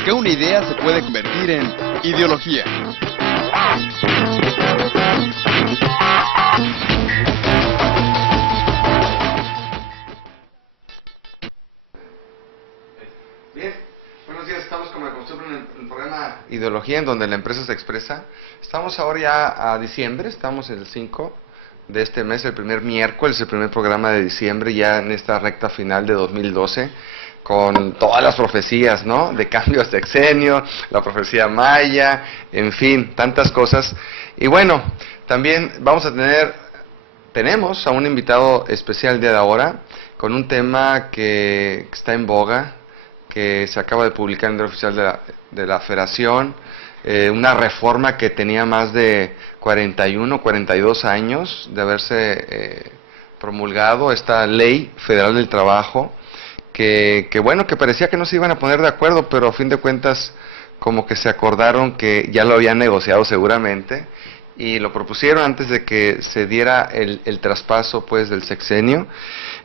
porque una idea se puede convertir en ideología. Bien, buenos días, estamos como costumbre en el programa Ideología, en donde la empresa se expresa. Estamos ahora ya a diciembre, estamos el 5 de este mes, el primer miércoles, el primer programa de diciembre, ya en esta recta final de 2012, con todas las profecías, ¿no? De cambios de sexenio, la profecía maya, en fin, tantas cosas. Y bueno, también tenemos a un invitado especial el día de ahora, con un tema que está en boga, que se acaba de publicar en el oficial de la Federación, una reforma que tenía más de 41, 42 años de haberse promulgado, esta Ley Federal del Trabajo, que parecía que no se iban a poner de acuerdo, pero a fin de cuentas como que se acordaron que ya lo habían negociado seguramente, y lo propusieron antes de que se diera el traspaso pues del sexenio,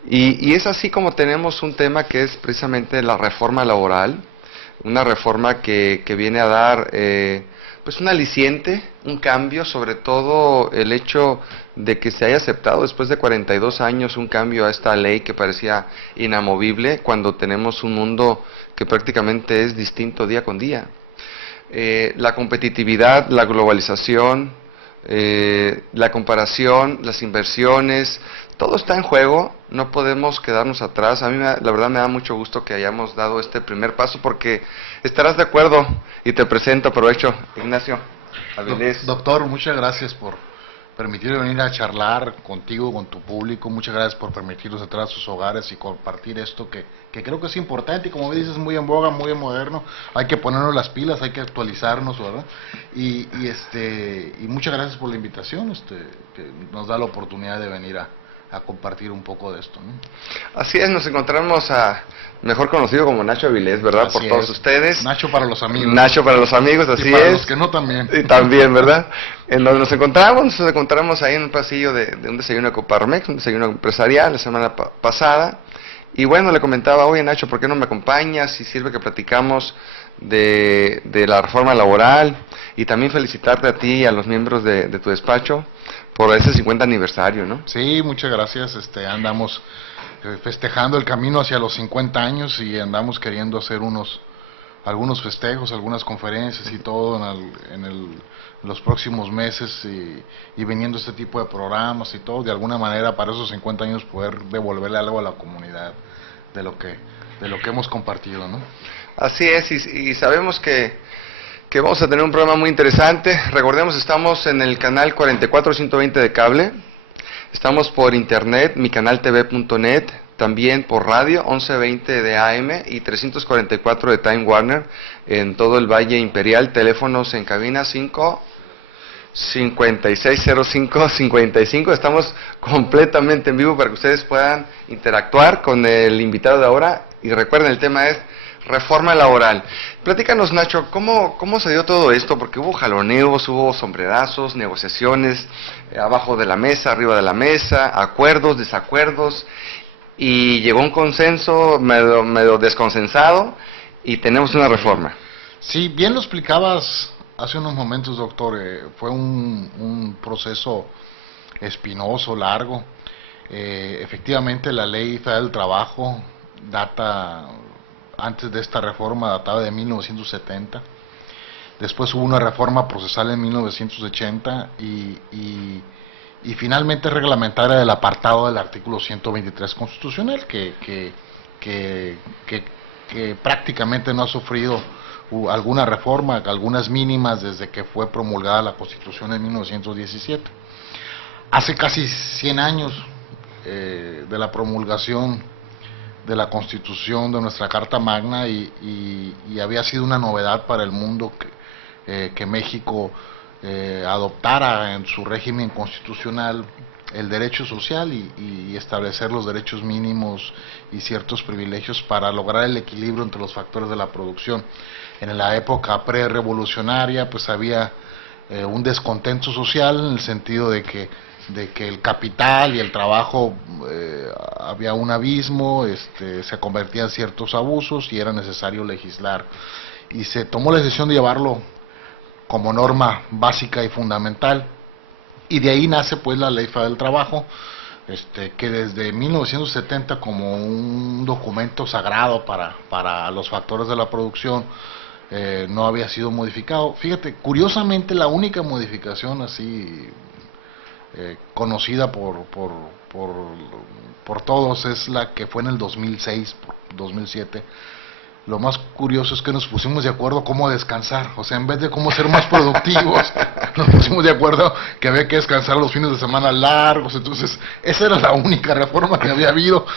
y es así como tenemos un tema que es precisamente la reforma laboral, una reforma que viene a dar pues un aliciente, un cambio, sobre todo el hecho de que se haya aceptado después de 42 años un cambio a esta ley que parecía inamovible, cuando tenemos un mundo que prácticamente es distinto día con día. La competitividad, la globalización, la comparación, las inversiones, todo está en juego, no podemos quedarnos atrás. A mí la verdad me da mucho gusto que hayamos dado este primer paso, porque estarás de acuerdo, y te presento, aprovecho, Ignacio Avilés. Doctor, muchas gracias por permitirme venir a charlar contigo, con tu público. Muchas gracias por permitirnos entrar a sus hogares y compartir esto que creo que es importante, y como me dices, muy en boga, muy moderno. Hay que ponernos las pilas, hay que actualizarnos, ¿verdad? Y muchas gracias por la invitación, que nos da la oportunidad de venir a compartir un poco de esto, ¿no? Así es, nos encontramos mejor conocido como Nacho Avilés, ¿verdad? Así por todos es. ustedes. Nacho para los amigos. Nacho para los amigos, así es. Y para los que no también. Y también, ¿verdad? En donde nos encontramos ahí en un pasillo de un desayuno de Coparmex, un desayuno empresarial la semana pasada. Y bueno, le comentaba, oye Nacho, ¿por qué no me acompañas? Si sirve que platicamos de la reforma laboral, y también felicitarte a ti y a los miembros de tu despacho por ese 50 aniversario, ¿no? Sí, muchas gracias. Andamos festejando el camino hacia los 50 años, y andamos queriendo hacer algunos festejos, algunas conferencias y todo en los próximos meses, y viniendo este tipo de programas y todo, de alguna manera para esos 50 años poder devolverle algo a la comunidad de lo que hemos compartido, ¿no? Así es, y sabemos que vamos a tener un programa muy interesante. Recordemos, estamos en el canal 44120 de cable, estamos por internet, micanaltv.net, también por radio 1120 de AM y 344 de Time Warner en todo el Valle Imperial. Teléfonos en cabina 5605-55. Estamos completamente en vivo para que ustedes puedan interactuar con el invitado de ahora. Y recuerden, el tema es reforma laboral. Platícanos, Nacho, ¿cómo se dio todo esto? Porque hubo jaloneos, hubo sombrerazos, negociaciones, abajo de la mesa, arriba de la mesa, acuerdos, desacuerdos, y llegó un consenso medio desconsensado, y tenemos una reforma. Sí, bien lo explicabas hace unos momentos, doctor. Fue un proceso espinoso, largo. Efectivamente, la Ley Federal del Trabajo antes de esta reforma databa de 1970. Después hubo una reforma procesal en 1980 y finalmente reglamentaria del apartado del artículo 123 constitucional, que prácticamente no ha sufrido alguna reforma, algunas mínimas, desde que fue promulgada la Constitución en 1917. Hace casi 100 años de la promulgación de la Constitución, de nuestra Carta Magna, y había sido una novedad para el mundo que México adoptara en su régimen constitucional el derecho social y establecer los derechos mínimos y ciertos privilegios para lograr el equilibrio entre los factores de la producción. En la época pre-revolucionaria pues había un descontento social, en el sentido de que de que el capital y el trabajo había un abismo, se convertían en ciertos abusos y era necesario legislar. Y se tomó la decisión de llevarlo como norma básica y fundamental. Y de ahí nace pues la Ley Federal del Trabajo, que desde 1970 como un documento sagrado para los factores de la producción, no había sido modificado. Fíjate, curiosamente la única modificación así conocida por todos es la que fue en el 2006, 2007. Lo más curioso es que nos pusimos de acuerdo cómo descansar, o sea, en vez de cómo ser más productivos, nos pusimos de acuerdo que había que descansar los fines de semana largos. Entonces esa era la única reforma que había habido,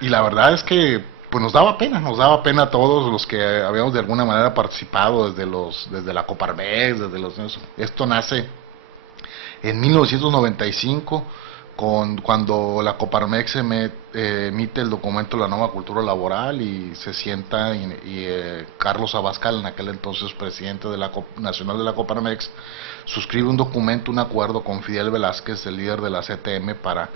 y la verdad es que pues nos daba pena a todos los que habíamos de alguna manera participado desde la Coparmex, esto nace en 1995, cuando la Coparmex emite el documento de la nueva cultura laboral y se sienta y Carlos Abascal, en aquel entonces presidente nacional de la Coparmex, suscribe un documento, un acuerdo con Fidel Velázquez, el líder de la CTM, para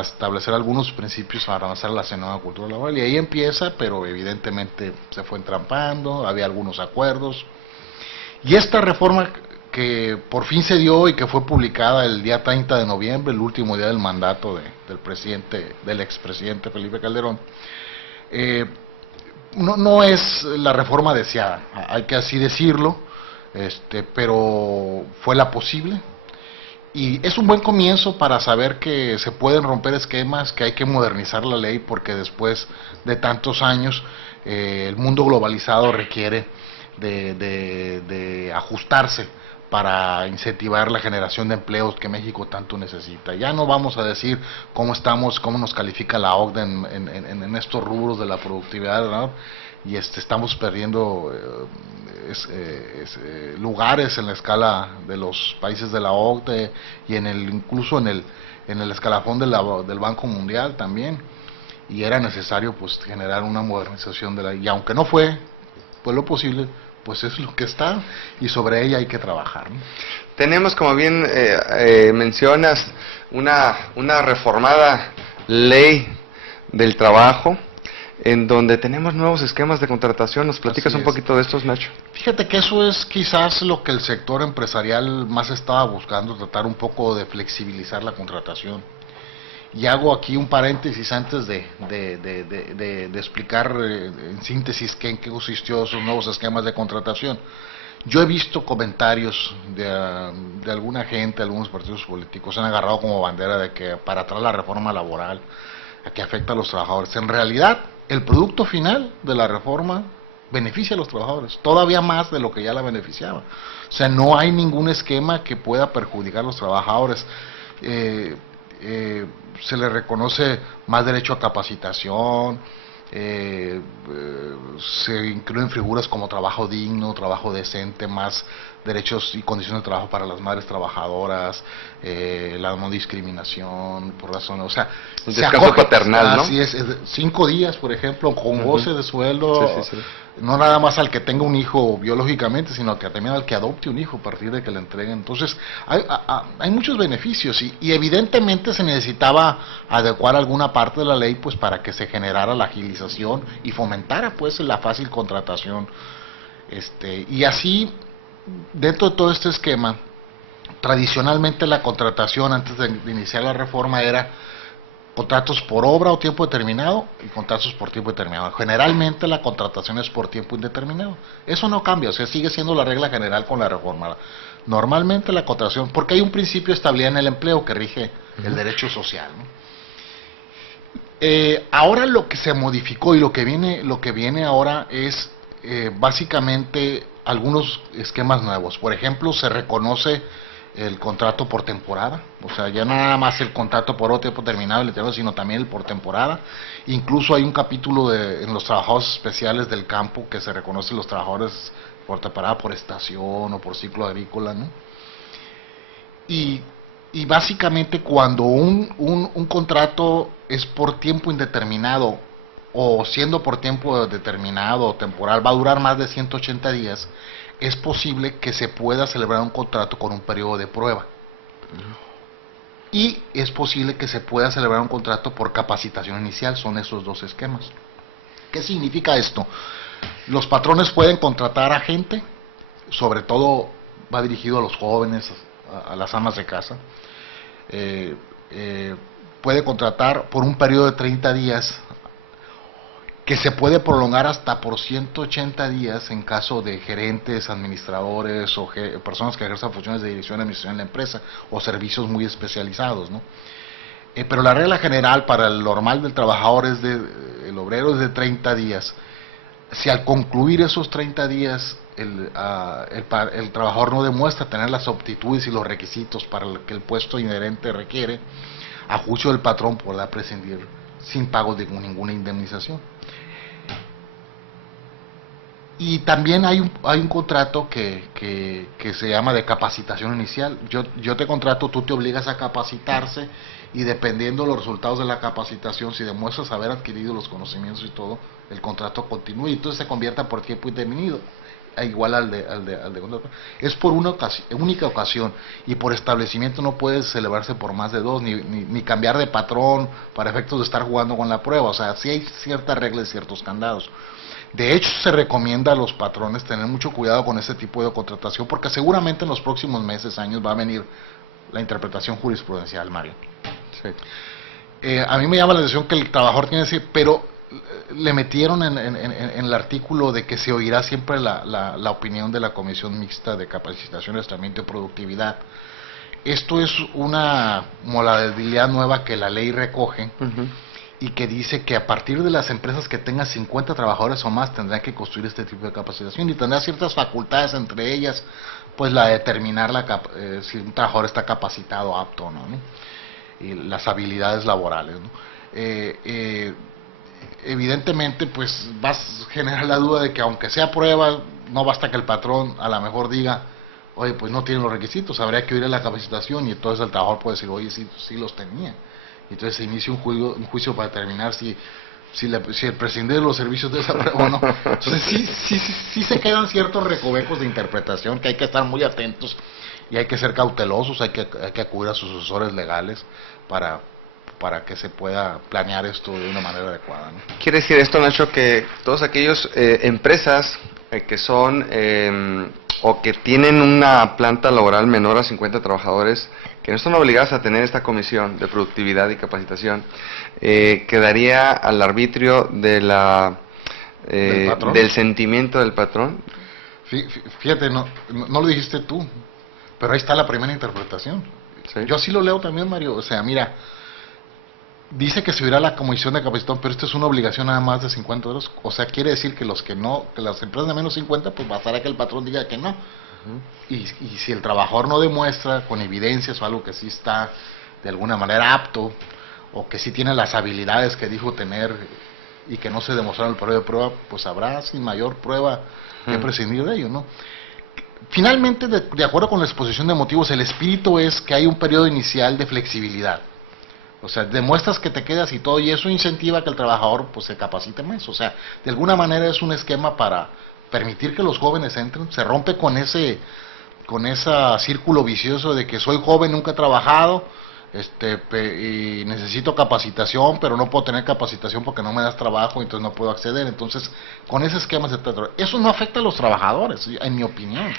establecer algunos principios para avanzar a la nueva cultura laboral. Y ahí empieza, pero evidentemente se fue entrampando, había algunos acuerdos. Y esta reforma que por fin se dio y que fue publicada el día 30 de noviembre, el último día del mandato del expresidente Felipe Calderón, no es la reforma deseada, hay que así decirlo, pero fue la posible. Y es un buen comienzo para saber que se pueden romper esquemas, que hay que modernizar la ley, porque después de tantos años el mundo globalizado requiere de ajustarse para incentivar la generación de empleos que México tanto necesita. Ya no vamos a decir cómo nos califica la OCDE en estos rubros de la productividad, ¿no? Y estamos perdiendo lugares en la escala de los países de la OCDE y incluso en el escalafón del Banco Mundial también, y era necesario pues generar una modernización de y aunque no fue lo posible, pues es lo que está y sobre ella hay que trabajar, ¿no? Tenemos, como bien mencionas, una reformada ley del trabajo, en donde tenemos nuevos esquemas de contratación. ¿Nos platicas un poquito de estos, Nacho? Fíjate que eso es quizás lo que el sector empresarial más estaba buscando, tratar un poco de flexibilizar la contratación. Y hago aquí un paréntesis antes de explicar en síntesis en qué consistió esos nuevos esquemas de contratación. Yo he visto comentarios de alguna gente, algunos partidos políticos han agarrado como bandera de que para atrás la reforma laboral, a que afecta a los trabajadores. En realidad, el producto final de la reforma beneficia a los trabajadores, todavía más de lo que ya la beneficiaba. O sea, no hay ningún esquema que pueda perjudicar a los trabajadores. Se le reconoce más derecho a capacitación, se incluyen figuras como trabajo digno, trabajo decente, más derechos y condiciones de trabajo para las madres trabajadoras, la no discriminación por razón, o sea, el descanso paternal, ¿no? Así es 5 días, por ejemplo, con goce de sueldo, sí. No nada más al que tenga un hijo biológicamente, sino que también al que adopte un hijo a partir de que le entreguen. Entonces, hay muchos beneficios y evidentemente se necesitaba adecuar alguna parte de la ley pues para que se generara la agilización y fomentara pues la fácil contratación. Y así, dentro de todo este esquema, tradicionalmente la contratación antes de iniciar la reforma era contratos por obra o tiempo determinado y contratos por tiempo determinado. Generalmente la contratación es por tiempo indeterminado. Eso no cambia, o sea, sigue siendo la regla general con la reforma. Normalmente la contratación, porque hay un principio de estabilidad en el empleo que rige el derecho social, ¿no? Ahora lo que se modificó y lo que viene ahora es básicamente algunos esquemas nuevos. Por ejemplo, se reconoce el contrato por temporada, o sea, ya no nada más el contrato por tiempo determinado, sino también el por temporada. Incluso hay un capítulo en los trabajadores especiales del campo que se reconoce los trabajadores por temporada, por estación o por ciclo agrícola, ¿no? Y básicamente cuando un contrato es por tiempo indeterminado o siendo por tiempo determinado o temporal, va a durar más de 180 días, es posible que se pueda celebrar un contrato con un periodo de prueba. y es posible que se pueda celebrar un contrato por capacitación inicial. Son esos dos esquemas. ¿Qué significa esto? Los patrones pueden contratar a gente, sobre todo va dirigido a los jóvenes, a las amas de casa. Puede contratar por un periodo de 30 días, que se puede prolongar hasta por 180 días en caso de gerentes, administradores o personas que ejerzan funciones de dirección y administración en la empresa, o servicios muy especializados, ¿no? Pero la regla general para el normal del trabajador el obrero es de 30 días. Si al concluir esos 30 días el trabajador no demuestra tener las aptitudes y los requisitos para lo que el puesto inherente requiere, a juicio del patrón podrá prescindir sin pago de ninguna indemnización. Y también hay un contrato que se llama de capacitación inicial. Yo te contrato, tú te obligas a capacitarse, y dependiendo de los resultados de la capacitación, si demuestras haber adquirido los conocimientos y todo, el contrato continúa y entonces se convierta por tiempo indefinido, igual al de contrato. Es por una única ocasión, y por establecimiento no puede celebrarse por más de 2, ni cambiar de patrón para efectos de estar jugando con la prueba. O sea, sí hay ciertas reglas y ciertos candados. De hecho, se recomienda a los patrones tener mucho cuidado con ese tipo de contratación, porque seguramente en los próximos meses, años, va a venir la interpretación jurisprudencial, Mario. Sí. A mí me llama la atención que el trabajador tiene que decir, pero le metieron en el artículo de que se oirá siempre la opinión de la Comisión Mixta de Capacitación, Adiestramiento y Productividad. Esto es una modalidad nueva que la ley recoge, y que dice que a partir de las empresas que tengan 50 trabajadores o más tendrán que construir este tipo de capacitación, y tendrá ciertas facultades, entre ellas pues la de determinar si un trabajador está capacitado, apto o no, ¿no? Y las habilidades laborales, ¿no? Evidentemente pues vas a generar la duda de que aunque sea prueba, no basta que el patrón a lo mejor diga, oye, pues no tiene los requisitos, habría que ir a la capacitación, y entonces el trabajador puede decir, oye, sí los tenía. Entonces se inicia un juicio para determinar si el prescindir de los servicios de esa prueba o no. Entonces sí se quedan ciertos recovecos de interpretación que hay que estar muy atentos, y hay que ser cautelosos, hay que acudir a sus asesores legales para que se pueda planear esto de una manera adecuada, ¿no? ¿Quiere decir esto, Nacho, que todos aquellos empresas que son o que tienen una planta laboral menor a 50 trabajadores, que no están obligadas a tener esta comisión de productividad y capacitación, quedaría al arbitrio de del sentimiento del patrón? Fíjate, no lo dijiste tú, pero ahí está la primera interpretación. ¿Sí? Yo así lo leo también, Mario. O sea, mira, dice que se irá a la comisión de capacitación, pero esto es una obligación nada más de 50 euros. O sea, quiere decir que que las empresas de menos 50, pues bastará que el patrón diga que no. Y si el trabajador no demuestra con evidencias o algo que sí está de alguna manera apto, o que sí tiene las habilidades que dijo tener y que no se demostraron en el periodo de prueba, pues habrá sin mayor prueba que prescindir de ello, ¿no? Finalmente, de acuerdo con la exposición de motivos, el espíritu es que hay un periodo inicial de flexibilidad. O sea, demuestras que te quedas y todo, y eso incentiva que el trabajador pues se capacite más. O sea, de alguna manera es un esquema para permitir que los jóvenes entren. Se rompe con ese círculo vicioso de que soy joven, nunca he trabajado, y necesito capacitación, pero no puedo tener capacitación porque no me das trabajo, entonces no puedo acceder. Entonces, con ese esquema se trata. Eso no afecta a los trabajadores, en mi opinión.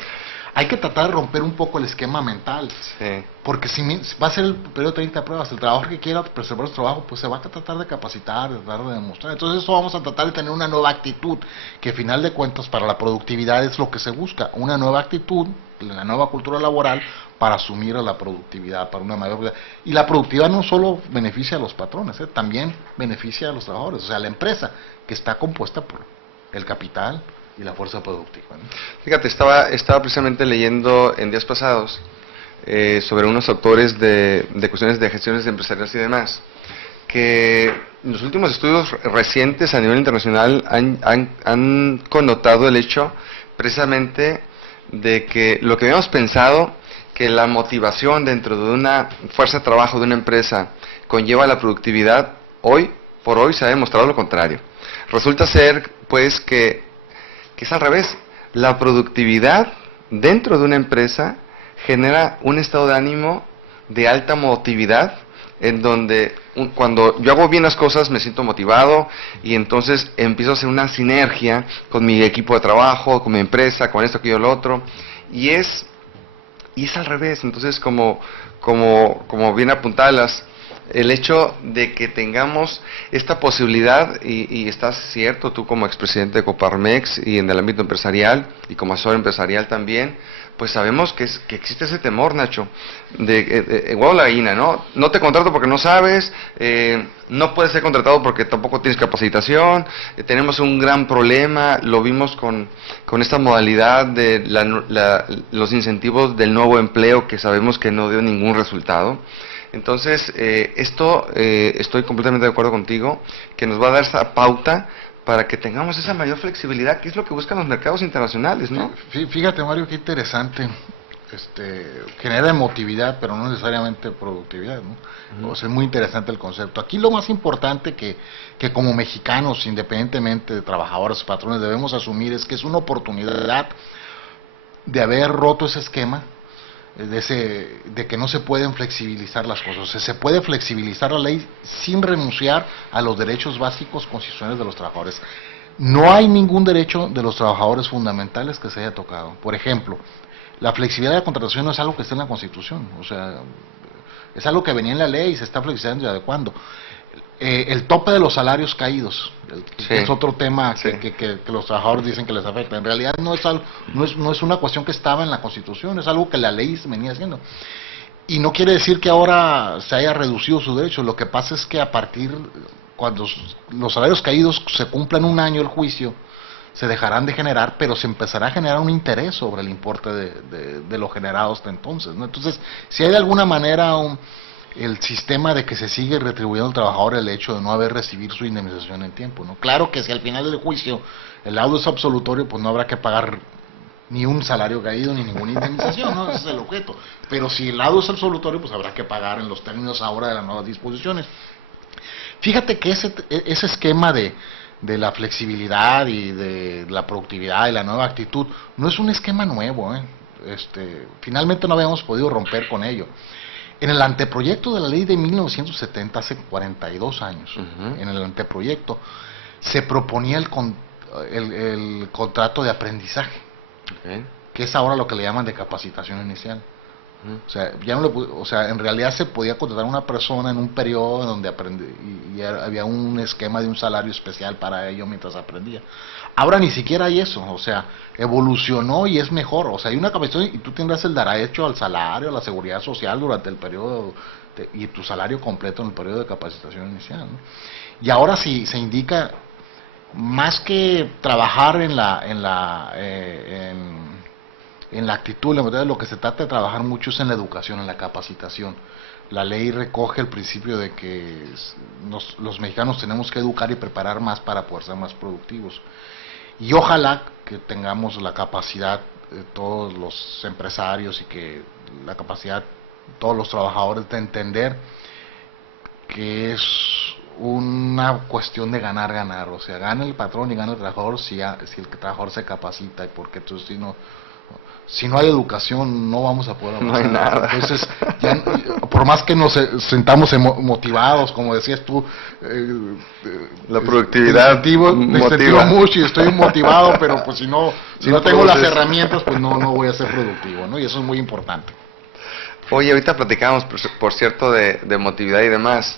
Hay que tratar de romper un poco el esquema mental, sí. Porque si va a ser el periodo de 30 pruebas, el trabajador que quiera preservar su trabajo, pues se va a tratar de capacitar, de tratar de demostrar. Entonces eso vamos a tratar de tener una nueva actitud, que al final de cuentas para la productividad es lo que se busca, una nueva actitud, la nueva cultura laboral para asumir a la productividad, para una mayor... Y la productividad no solo beneficia a los patrones, también beneficia a los trabajadores, o sea, la empresa que está compuesta por el capital y la fuerza productiva, ¿no? Fíjate, estaba precisamente leyendo en días pasados sobre unos autores de cuestiones de gestiones empresariales y demás, que los últimos estudios recientes a nivel internacional han connotado el hecho precisamente de que lo que habíamos pensado, que la motivación dentro de una fuerza de trabajo de una empresa conlleva la productividad, hoy por hoy se ha demostrado lo contrario. Resulta ser pues que es al revés. La productividad dentro de una empresa genera un estado de ánimo de alta motividad, en donde cuando yo hago bien las cosas me siento motivado y entonces empiezo a hacer una sinergia con mi equipo de trabajo, con mi empresa, con esto, aquello, lo otro, y es al revés. Entonces, como bien apuntalas, el hecho de que tengamos esta posibilidad, y estás cierto, tú como expresidente de Coparmex y en el ámbito empresarial y como asesor empresarial también, pues sabemos que existe ese temor, Nacho, de huevo la gallina, ¿no? No te contrato porque no sabes, no puedes ser contratado porque tampoco tienes capacitación, tenemos un gran problema, lo vimos con esta modalidad de los incentivos del nuevo empleo, que sabemos que no dio ningún resultado. Entonces, estoy completamente de acuerdo contigo, que nos va a dar esa pauta para que tengamos esa mayor flexibilidad, que es lo que buscan los mercados internacionales, ¿no? Fíjate, Mario, qué interesante. Genera emotividad, pero no necesariamente productividad, ¿no? O sea, es muy interesante el concepto. Aquí lo más importante que como mexicanos, independientemente de trabajadores o patrones, debemos asumir es que es una oportunidad de haber roto ese esquema de que no se pueden flexibilizar las cosas. O sea, se puede flexibilizar la ley sin renunciar a los derechos básicos constitucionales de los trabajadores. No hay ningún derecho de los trabajadores fundamentales que se haya tocado. Por ejemplo, la flexibilidad de la contratación no es algo que esté en la Constitución, o sea, es algo que venía en la ley y se está flexibilizando y adecuando. El tope de los salarios caídos, Sí. es otro tema Sí. que los trabajadores dicen que les afecta. En realidad no es una cuestión que estaba en la Constitución, es algo que la ley venía haciendo. Y no quiere decir que ahora se haya reducido su derecho, lo que pasa es que cuando los salarios caídos se cumplan un año el juicio, se dejarán de generar, pero se empezará a generar un interés sobre el importe de lo generado hasta entonces, ¿no? Entonces, si hay de alguna manera el sistema de que se sigue retribuyendo al trabajador el hecho de no haber recibido su indemnización en tiempo, ¿no? Claro que si al final del juicio el laudo es absolutorio, pues no habrá que pagar ni un salario caído ni ninguna indemnización, ¿no? Ese es el objeto. Pero si el laudo es absolutorio, pues habrá que pagar en los términos ahora de las nuevas disposiciones. Fíjate que ese esquema de la flexibilidad y de la productividad y la nueva actitud no es un esquema nuevo, ¿eh? Finalmente no habíamos podido romper con ello. En el anteproyecto de la ley de 1970, hace 42 años, en el anteproyecto se proponía el contrato de aprendizaje, que es ahora lo que le llaman de capacitación inicial. O sea, en realidad se podía contratar a una persona en un periodo donde había un esquema de un salario especial para ello mientras aprendía. Ahora ni siquiera hay eso, o sea, evolucionó y es mejor. O sea, hay una capacitación y tú tendrás el derecho al salario, a la seguridad social durante el periodo y tu salario completo en el periodo de capacitación inicial, ¿no? Y ahora sí se indica, más que trabajar en la actitud, lo que se trata de trabajar mucho es en la educación, en la capacitación. La ley recoge el principio de que los mexicanos tenemos que educar y preparar más para poder ser más productivos. Y ojalá que tengamos la capacidad de todos los empresarios y que la capacidad de todos los trabajadores de entender que es una cuestión de ganar, o sea, gana el patrón y gana el trabajador si el trabajador se capacita, y porque entonces si no hay educación no vamos a poder avanzar. No hay nada. Entonces, por más que nos sentamos motivados, como decías tú, la productividad me incentivo mucho y estoy motivado, pero pues si no tengo las herramientas, pues no voy a ser productivo, ¿no? Y eso es muy importante. Oye, ahorita platicamos, por cierto, de emotividad y demás.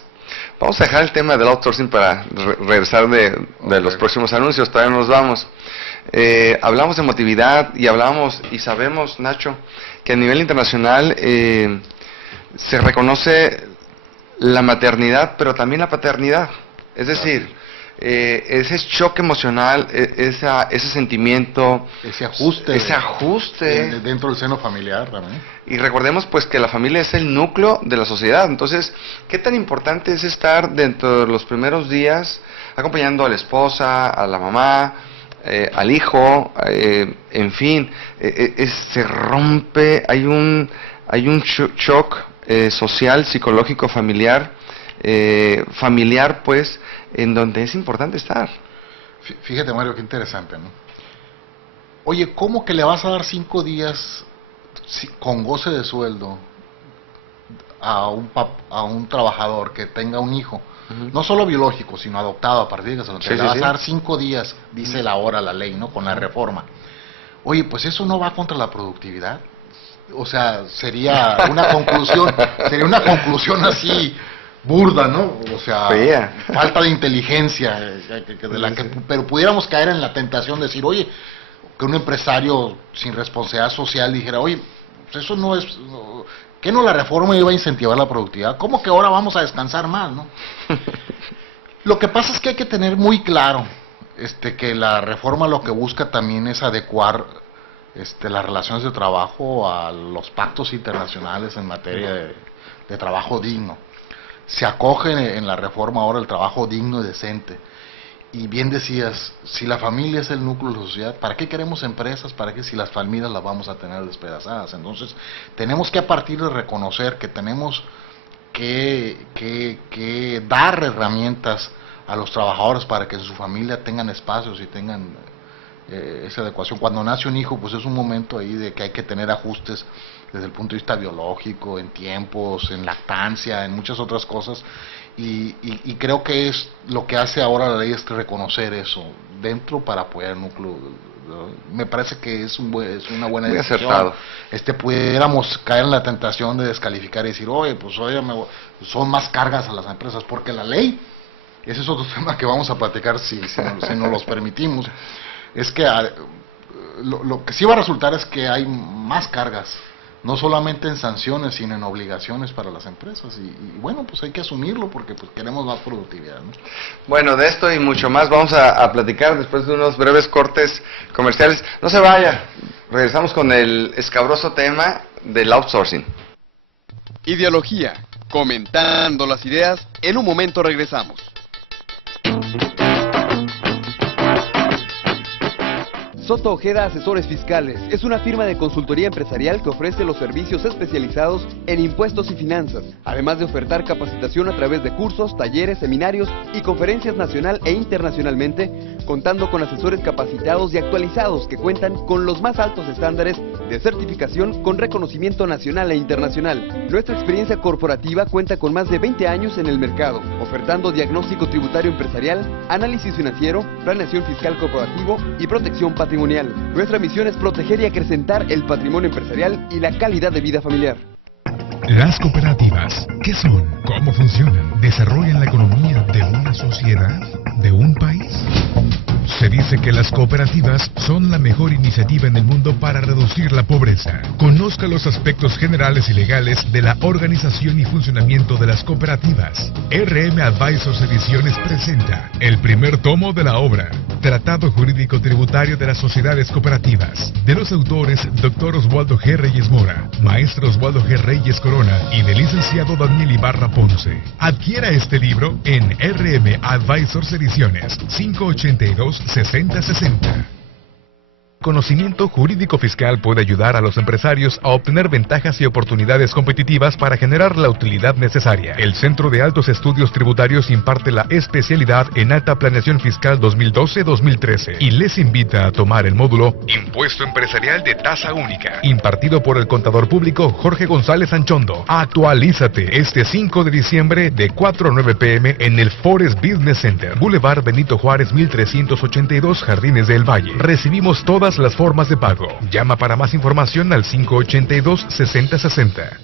Vamos a dejar el tema del outsourcing para regresar de los próximos anuncios, todavía no nos vamos. Hablamos de emotividad y sabemos, Nacho, que a nivel internacional se reconoce la maternidad, pero también la paternidad. Es decir, ese choque emocional, ese sentimiento, ese ajuste dentro del seno familiar también. Y recordemos pues que la familia es el núcleo de la sociedad. Entonces, ¿qué tan importante es estar dentro de los primeros días acompañando a la esposa, a la mamá, al hijo, en fin, se rompe, hay un shock social, psicológico, familiar pues, en donde es importante estar. Fíjate, Mario, qué interesante, ¿no? Oye, ¿cómo que le vas a dar 5 días con goce de sueldo a un trabajador que tenga un hijo, no solo biológico, sino adoptado a partir de que se lo entrega, le vas a dar 5 días, dice la ley, ¿no? Con la reforma. Oye, pues eso no va contra la productividad. O sea, sería una conclusión así burda, ¿no? O sea, falta de inteligencia, pero pudiéramos caer en la tentación de decir, oye, que un empresario sin responsabilidad social dijera, oye, pues eso no es, ¿qué no la reforma iba a incentivar la productividad? ¿Cómo que ahora vamos a descansar más, no? Lo que pasa es que hay que tener muy claro que la reforma lo que busca también es adecuar las relaciones de trabajo a los pactos internacionales en materia de trabajo digno. Se acoge en la reforma ahora el trabajo digno y decente. Y bien decías, si la familia es el núcleo de la sociedad, ¿para qué queremos empresas? ¿Para qué si las familias las vamos a tener despedazadas? Entonces, tenemos que a partir de reconocer que tenemos que dar herramientas a los trabajadores para que en su familia tengan espacios y tengan esa adecuación. Cuando nace un hijo, pues es un momento ahí de que hay que tener ajustes desde el punto de vista biológico, en tiempos, en lactancia, en muchas otras cosas, y creo que es lo que hace ahora la ley, es reconocer eso dentro para apoyar el núcleo. Me parece que es una buena decisión. Pudiéramos caer en la tentación de descalificar y decir, oye, pues son más cargas a las empresas, porque la ley, ese es otro tema que vamos a platicar si nos los permitimos, es que lo que sí va a resultar es que hay más cargas, no solamente en sanciones, sino en obligaciones para las empresas. Y bueno, pues hay que asumirlo porque pues queremos más productividad, ¿no? Bueno, de esto y mucho más vamos a platicar después de unos breves cortes comerciales. No se vaya, regresamos con el escabroso tema del outsourcing. Ideología, comentando las ideas, en un momento regresamos. Soto Ojeda Asesores Fiscales es una firma de consultoría empresarial que ofrece los servicios especializados en impuestos y finanzas, además de ofertar capacitación a través de cursos, talleres, seminarios y conferencias nacional e internacionalmente, contando con asesores capacitados y actualizados que cuentan con los más altos estándares de certificación con reconocimiento nacional e internacional. Nuestra experiencia corporativa cuenta con más de 20 años en el mercado, ofertando diagnóstico tributario empresarial, análisis financiero, planeación fiscal corporativo y protección patrimonial. Nuestra misión es proteger y acrecentar el patrimonio empresarial y la calidad de vida familiar. Las cooperativas, ¿qué son? ¿Cómo funcionan? ¿Desarrollan la economía de una sociedad? ¿De un país? Se dice que las cooperativas son la mejor iniciativa en el mundo para reducir la pobreza. Conozca los aspectos generales y legales de la organización y funcionamiento de las cooperativas. RM Advisors Ediciones presenta el primer tomo de la obra, Tratado Jurídico Tributario de las Sociedades Cooperativas, de los autores Dr. Oswaldo G. Reyes Mora, Maestro Oswaldo G. Reyes Corona y del licenciado Daniel Ibarra Ponce. Adquiera este libro en RM Advisors Ediciones, 582-6060. Conocimiento jurídico fiscal puede ayudar a los empresarios a obtener ventajas y oportunidades competitivas para generar la utilidad necesaria. El Centro de Altos Estudios Tributarios imparte la especialidad en Alta Planeación Fiscal 2012-2013 y les invita a tomar el módulo Impuesto Empresarial de Tasa Única, impartido por el contador público Jorge González Anchondo. Actualízate este 5 de diciembre de 4 a 9 p.m. en el Forest Business Center, Boulevard Benito Juárez 1382, Jardines del Valle. Recibimos todas las formas de pago. Llama para más información al 582-6060.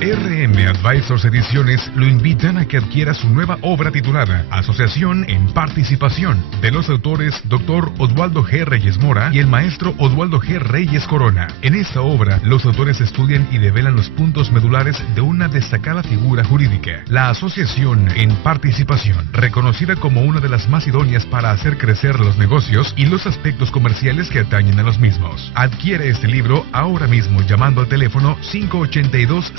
RM Advisors Ediciones lo invitan a que adquiera su nueva obra titulada Asociación en Participación, de los autores Dr. Oswaldo G. Reyes Mora y el maestro Oswaldo G. Reyes Corona. En esta obra, los autores estudian y develan los puntos medulares de una destacada figura jurídica, la Asociación en Participación, reconocida como una de las más idóneas para hacer crecer los negocios y los aspectos comerciales que atañen a los mismos. Adquiere este libro ahora mismo llamando al teléfono 582-6060.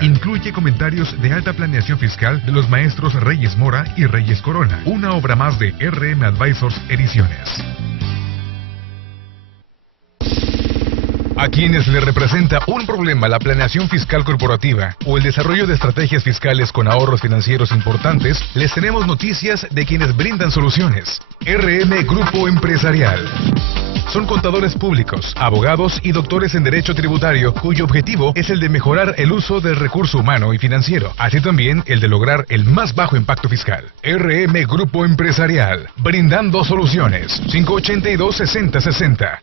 Incluye comentarios de alta planeación fiscal de los maestros Reyes Mora y Reyes Corona. Una obra más de RM Advisors Ediciones. A quienes le representa un problema la planeación fiscal corporativa o el desarrollo de estrategias fiscales con ahorros financieros importantes, les tenemos noticias de quienes brindan soluciones. RM Grupo Empresarial. Son contadores públicos, abogados y doctores en Derecho Tributario, cuyo objetivo es el de mejorar el uso del recurso humano y financiero, así también el de lograr el más bajo impacto fiscal. RM Grupo Empresarial, brindando soluciones. 582-6060.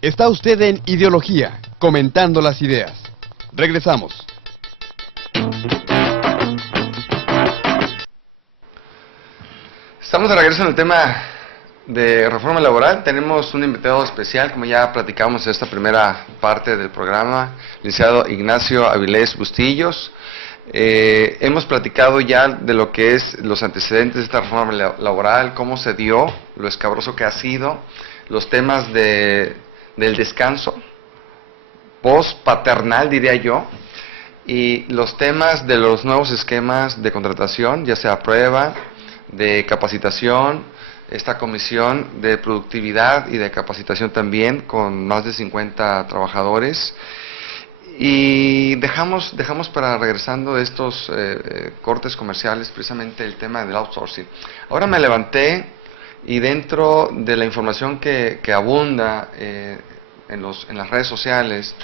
Está usted en Ideología, comentando las ideas. Regresamos. Estamos de regreso en el tema de reforma laboral. Tenemos un invitado especial, como ya platicamos en esta primera parte del programa, licenciado Ignacio Avilés Bustillos. Hemos platicado ya de lo que es los antecedentes de esta reforma laboral, cómo se dio, lo escabroso que ha sido, los temas del descanso, post-paternal diría yo, y los temas de los nuevos esquemas de contratación, ya sea prueba, de capacitación, esta comisión de productividad y de capacitación también, con más de 50 trabajadores. Y dejamos para regresando de estos cortes comerciales precisamente el tema del outsourcing. Ahora me levanté y dentro de la información que abunda en las redes sociales,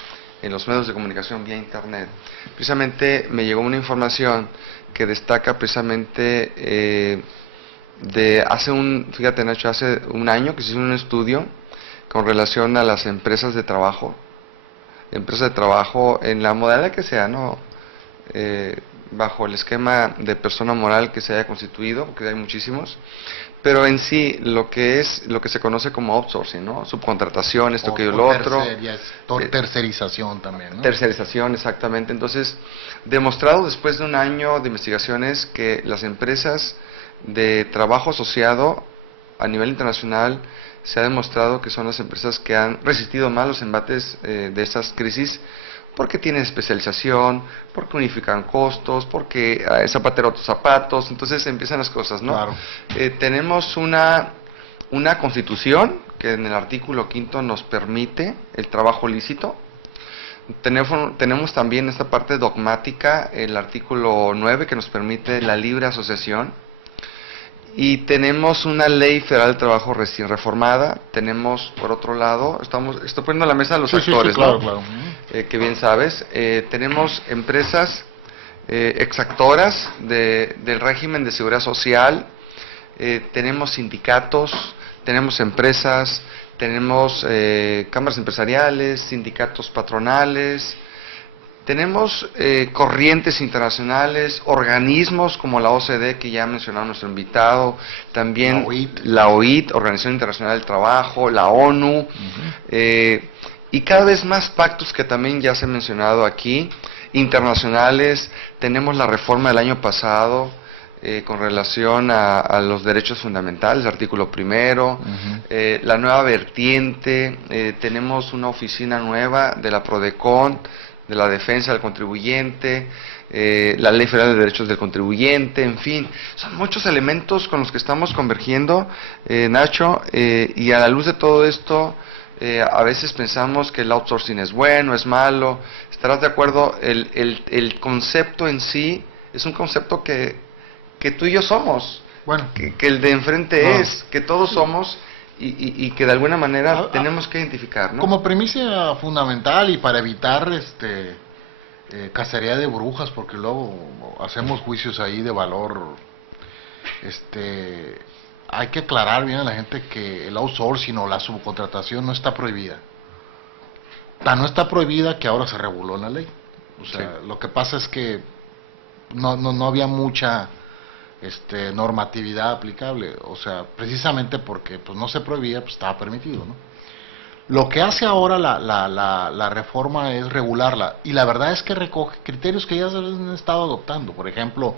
en los medios de comunicación vía internet, precisamente me llegó una información que destaca precisamente fíjate Nacho, hace un año que se hizo un estudio con relación a las empresas de trabajo en la modalidad que sea, ¿no? Bajo el esquema de persona moral que se haya constituido, porque hay muchísimos, pero en sí lo que se conoce como outsourcing, ¿no? Subcontratación, esto que lo otro. Tercerización también, ¿no? Tercerización, exactamente. Entonces, demostrado después de un año de investigaciones que las empresas de trabajo asociado a nivel internacional se ha demostrado que son las empresas que han resistido más los embates de estas crisis, porque tienen especialización, porque unifican costos, porque zapatero a tus zapatos, entonces empiezan las cosas, ¿no? Claro. Tenemos una constitución que en el artículo 5 nos permite el trabajo lícito. Tenemos también esta parte dogmática, el artículo 9, que nos permite la libre asociación. Y tenemos una ley federal de trabajo recién reformada. Tenemos, por otro lado, estoy poniendo a la mesa a los actores, claro, ¿no? claro. Que bien sabes. Tenemos empresas exactoras del régimen de seguridad social. Tenemos sindicatos, tenemos empresas, tenemos cámaras empresariales, sindicatos patronales. Tenemos corrientes internacionales, organismos como la OCDE, que ya ha mencionado nuestro invitado, también la OIT, Organización Internacional del Trabajo, la ONU, y cada vez más pactos que también ya se han mencionado aquí, internacionales. Tenemos la reforma del año pasado con relación a los derechos fundamentales, artículo 1, la nueva vertiente, tenemos una oficina nueva de la PRODECON, de la defensa del contribuyente, la Ley Federal de Derechos del Contribuyente, en fin, son muchos elementos con los que estamos convergiendo, Nacho, y a la luz de todo esto, a veces pensamos que el outsourcing es bueno, es malo. ¿Estarás de acuerdo? El concepto en sí es un concepto que tú y yo somos, bueno, que el de enfrente es, que todos somos, y que de alguna manera tenemos que identificar, ¿no? Como premisa fundamental y para evitar cacería de brujas, porque luego hacemos juicios ahí de valor, hay que aclarar bien a la gente que el outsourcing o la subcontratación no está prohibida. No está prohibida que ahora se reguló en la ley. O sea, sí. Lo que pasa es que no había mucha normatividad aplicable, o sea, precisamente porque pues no se prohibía, pues estaba permitido, ¿no? Lo que hace ahora la reforma es regularla, y la verdad es que recoge criterios que ya se han estado adoptando. Por ejemplo,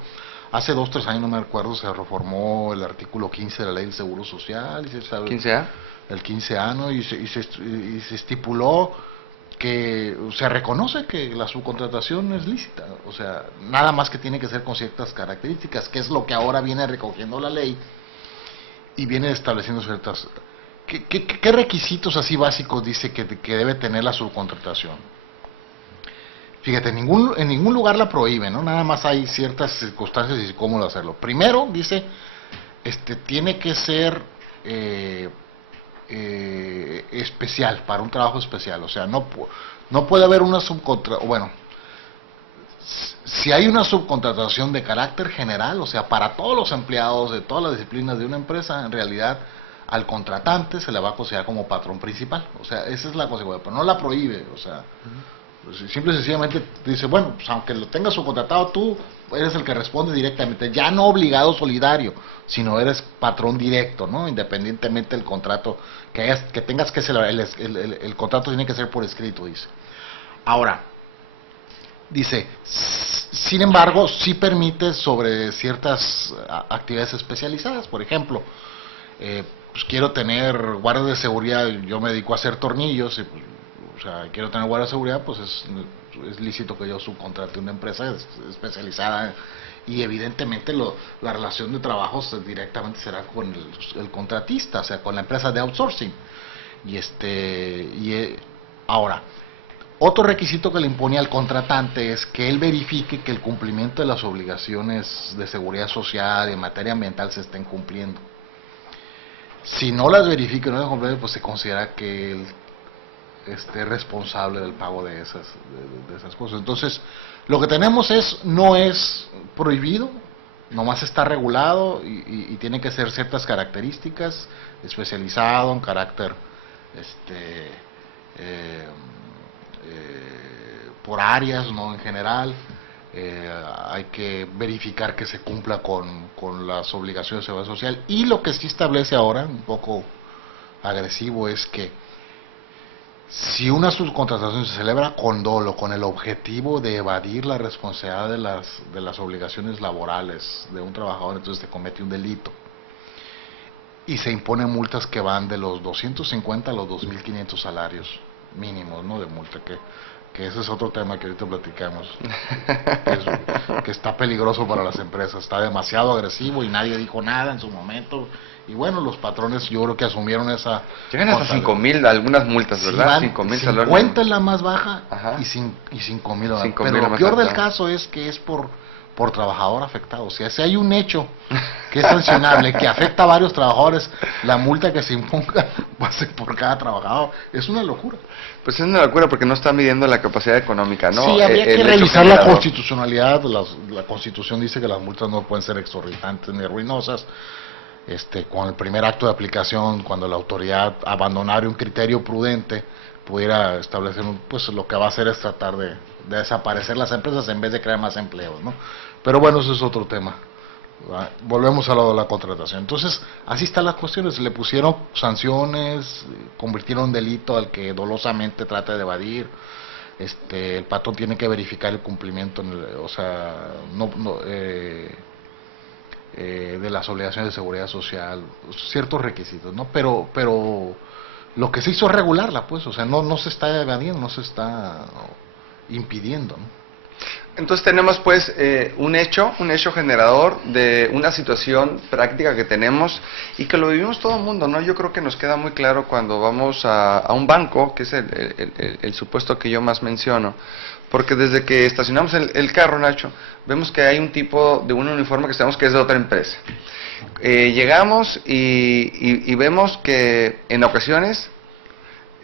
hace 2 o 3 años, no me acuerdo, se reformó el artículo 15 de la Ley del Seguro Social, y se sabe, 15A, el 15A, ¿no? y se estipuló que se reconoce que la subcontratación es lícita, o sea, nada más que tiene que ser con ciertas características, que es lo que ahora viene recogiendo la ley y viene estableciendo ciertas... ¿Qué requisitos así básicos dice que debe tener la subcontratación? Fíjate, en ningún lugar la prohíbe, ¿no? Nada más hay ciertas circunstancias y cómo hacerlo. Primero, dice, tiene que ser especial, para un trabajo especial. O sea, no puede haber una si hay una subcontratación de carácter general, o sea, para todos los empleados de todas las disciplinas de una empresa, en realidad al contratante se le va a considerar como patrón principal. O sea, esa es la consecuencia, pero no la prohíbe. O sea, simple y sencillamente dice, bueno, pues aunque lo tengas subcontratado, tú eres el que responde directamente, ya no obligado solidario, sino eres patrón directo, ¿no? Independientemente del contrato que tengas que celebrar, el contrato tiene que ser por escrito, dice. Ahora, dice, sin embargo, sí permite sobre ciertas actividades especializadas. Por ejemplo, pues quiero tener guardias de seguridad, yo me dedico a hacer tornillos, y, pues, o sea, quiero tener guardia de seguridad, pues es lícito que yo subcontrate una empresa especializada, y evidentemente la relación de trabajo directamente será con el contratista, o sea, con la empresa de outsourcing. Ahora, otro requisito que le impone al contratante es que él verifique que el cumplimiento de las obligaciones de seguridad social y en materia ambiental se estén cumpliendo. Si no las verifica y no las cumple, pues se considera que él es responsable del pago de esas cosas. Entonces, lo que tenemos no es prohibido, nomás está regulado y tiene que ser ciertas características, especializado, en carácter por áreas, no en general. Hay que verificar que se cumpla con las obligaciones de seguridad social. Y lo que sí establece ahora, un poco agresivo, es que si una subcontratación se celebra con dolo, con el objetivo de evadir la responsabilidad de las obligaciones laborales de un trabajador, entonces se comete un delito. Y se imponen multas que van de los 250 a los 2.500 salarios mínimos, ¿no?, de multa, que ese es otro tema que ahorita platicamos, que está peligroso para las empresas, está demasiado agresivo y nadie dijo nada en su momento. Y bueno, los patrones yo creo que asumieron esa... Llegan hasta 5,000 algunas multas, ¿verdad? 5,000 salarios. 50 es la más baja. Ajá. Y 5,000 la más baja. 5,000 Pero la lo más peor alta. del caso es que es por trabajador afectado. O sea, si hay un hecho que es sancionable, que afecta a varios trabajadores, la multa que se imponga va a ser por cada trabajador. Es una locura. Pues es una locura porque no está midiendo la capacidad económica, ¿no? Sí, habría que El hecho revisar la generador. constitucionalidad. La Constitución dice que las multas no pueden ser exorbitantes ni ruinosas. Con el primer acto de aplicación, cuando la autoridad abandonara un criterio prudente, pudiera establecer pues lo que va a hacer es tratar de desaparecer las empresas en vez de crear más empleos, ¿no? Pero bueno, eso es otro tema. Volvemos a lo de la contratación. Entonces, así están las cuestiones. Le pusieron sanciones, convirtieron en delito al que dolosamente trata de evadir. El patrón tiene que verificar el cumplimiento, o sea, de las obligaciones de seguridad social, ciertos requisitos, ¿no? Pero lo que se hizo es regularla, pues, o sea, no se está evadiendo, no se está impidiendo, ¿no? Entonces tenemos pues un hecho generador de una situación práctica que tenemos y que lo vivimos todo el mundo, ¿no? Yo creo que nos queda muy claro cuando vamos a un banco, que es el supuesto que yo más menciono, porque desde que estacionamos el carro, Nacho, vemos que hay un tipo de un uniforme que sabemos que es de otra empresa. Llegamos y vemos que en ocasiones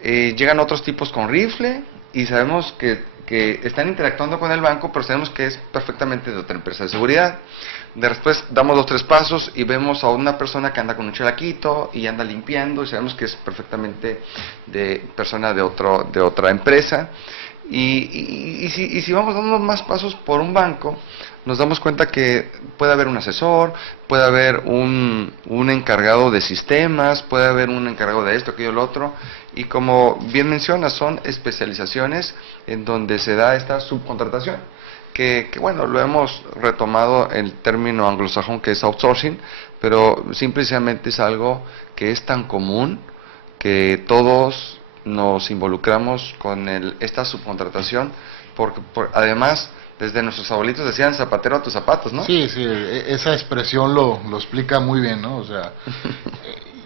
llegan otros tipos con rifle y sabemos que están interactuando con el banco, pero sabemos que es perfectamente de otra empresa de seguridad. Después damos 2 o 3 pasos y vemos a una persona que anda con un chalaquito y anda limpiando y sabemos que es perfectamente de persona de otra empresa. Y si vamos dando más pasos por un banco, nos damos cuenta que puede haber un asesor, puede haber un encargado de sistemas, puede haber un encargado de esto, aquello, lo otro, y como bien mencionas, son especializaciones en donde se da esta subcontratación, que bueno, lo hemos retomado el término anglosajón que es outsourcing, pero simplemente es algo que es tan común que todos nos involucramos con esta subcontratación, porque además, desde nuestros abuelitos decían zapatero a tus zapatos, ¿no? Sí, esa expresión lo explica muy bien, ¿no? O sea,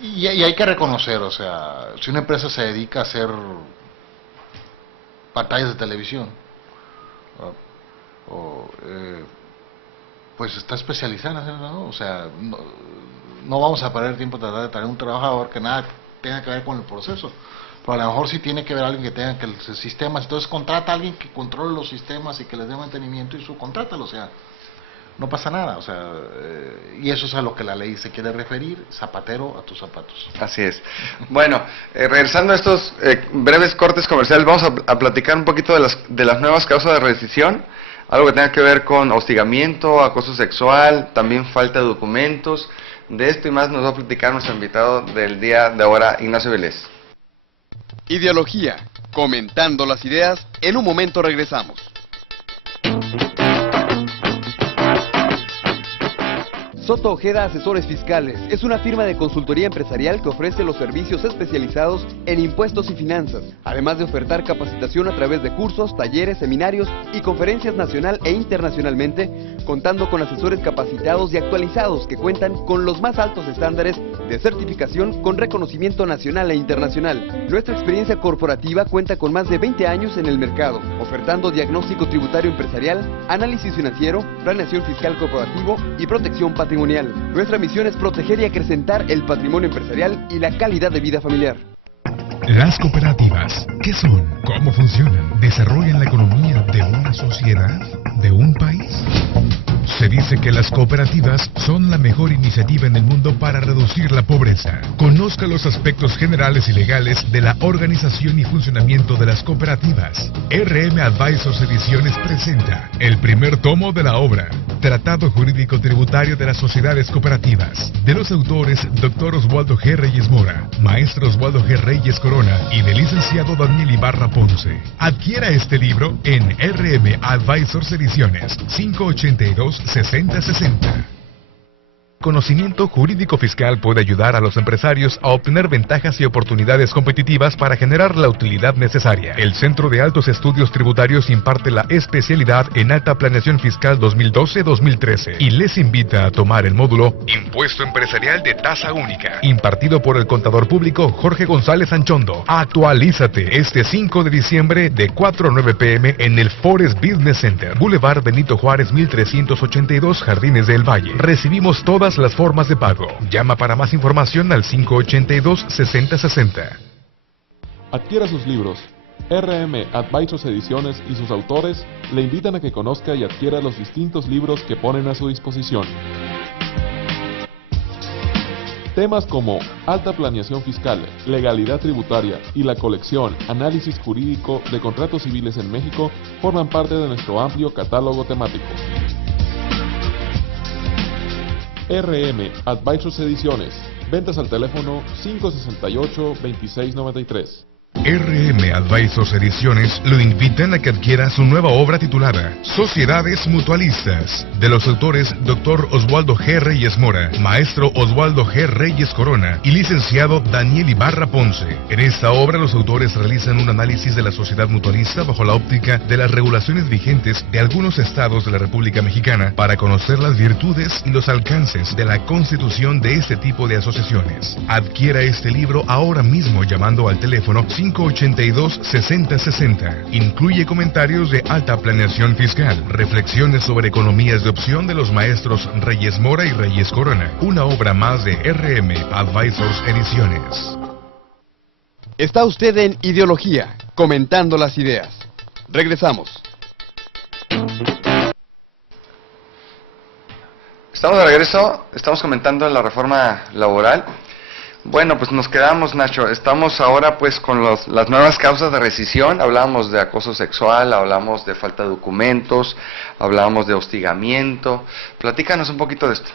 y hay que reconocer, o sea, si una empresa se dedica a hacer pantallas de televisión, pues está especializada, ¿no? O sea, no vamos a perder tiempo tratar de traer un trabajador que nada tenga que ver con el proceso. Pero a lo mejor sí tiene que ver alguien que tenga que los sistemas. Entonces contrata a alguien que controle los sistemas y que les dé mantenimiento y subcontrátalo, o sea, no pasa nada, o sea, y eso es a lo que la ley se quiere referir, zapatero a tus zapatos. Así es. Bueno, regresando a estos breves cortes comerciales, vamos a platicar un poquito de las nuevas causas de rescisión, algo que tenga que ver con hostigamiento, acoso sexual, también falta de documentos. De esto y más nos va a platicar nuestro invitado del día de ahora, Ignacio Vélez. Ideología, comentando las ideas, en un momento regresamos. Soto Ojeda Asesores Fiscales es una firma de consultoría empresarial que ofrece los servicios especializados en impuestos y finanzas, además de ofertar capacitación a través de cursos, talleres, seminarios y conferencias nacional e internacionalmente, contando con asesores capacitados y actualizados que cuentan con los más altos estándares de certificación con reconocimiento nacional e internacional. Nuestra experiencia corporativa cuenta con más de 20 años en el mercado, ofertando diagnóstico tributario empresarial, análisis financiero, planeación fiscal corporativo y protección patrimonial. Nuestra misión es proteger y acrecentar el patrimonio empresarial y la calidad de vida familiar. Las cooperativas, ¿qué son? ¿Cómo funcionan? ¿Desarrollan la economía de una sociedad? ¿De un país? Se dice que las cooperativas son la mejor iniciativa en el mundo para reducir la pobreza. Conozca los aspectos generales y legales de la organización y funcionamiento de las cooperativas. RM Advisors Ediciones presenta el primer tomo de la obra, Tratado Jurídico Tributario de las Sociedades Cooperativas, de los autores Dr. Oswaldo G. Reyes Mora, Maestro Oswaldo G. Reyes Corona y del licenciado Daniel Ibarra Ponce. Adquiera este libro en RM Advisors Ediciones, 582-6060. Conocimiento jurídico fiscal puede ayudar a los empresarios a obtener ventajas y oportunidades competitivas para generar la utilidad necesaria. El Centro de Altos Estudios Tributarios imparte la especialidad en Alta Planeación Fiscal 2012-2013 y les invita a tomar el módulo Impuesto Empresarial de Tasa Única, impartido por el contador público Jorge González Anchondo. Actualízate este 5 de diciembre de 4 a 9 p.m. en el Forest Business Center, Boulevard Benito Juárez 1382, Jardines del Valle. Recibimos todas las formas de pago. Llama para más información al 582-6060. Adquiera sus libros. RM Advisors Ediciones y sus autores le invitan a que conozca y adquiera los distintos libros que ponen a su disposición. Temas como alta planeación fiscal, legalidad tributaria y la colección Análisis jurídico de contratos civiles en México forman parte de nuestro amplio catálogo temático. RM Advisors Ediciones. Ventas al teléfono 568-2693. RM Advisors Ediciones lo invitan a que adquiera su nueva obra titulada Sociedades Mutualistas, de los autores Dr. Oswaldo G. Reyes Mora, Maestro Oswaldo G. Reyes Corona y licenciado Daniel Ibarra Ponce. En esta obra los autores realizan un análisis de la sociedad mutualista bajo la óptica de las regulaciones vigentes de algunos estados de la República Mexicana para conocer las virtudes y los alcances de la constitución de este tipo de asociaciones. Adquiera este libro ahora mismo llamando al teléfono 582-6060. Incluye comentarios de alta planeación fiscal, reflexiones sobre economías de opción de los maestros Reyes Mora y Reyes Corona. Una obra más de RM Advisors Ediciones. Está usted en Ideología, comentando las ideas. Regresamos. Estamos de regreso, estamos comentando la reforma laboral. Bueno, pues nos quedamos, Nacho. Estamos ahora pues con las nuevas causas de rescisión. Hablábamos de acoso sexual, hablamos de falta de documentos, hablábamos de hostigamiento. Platícanos un poquito de esto.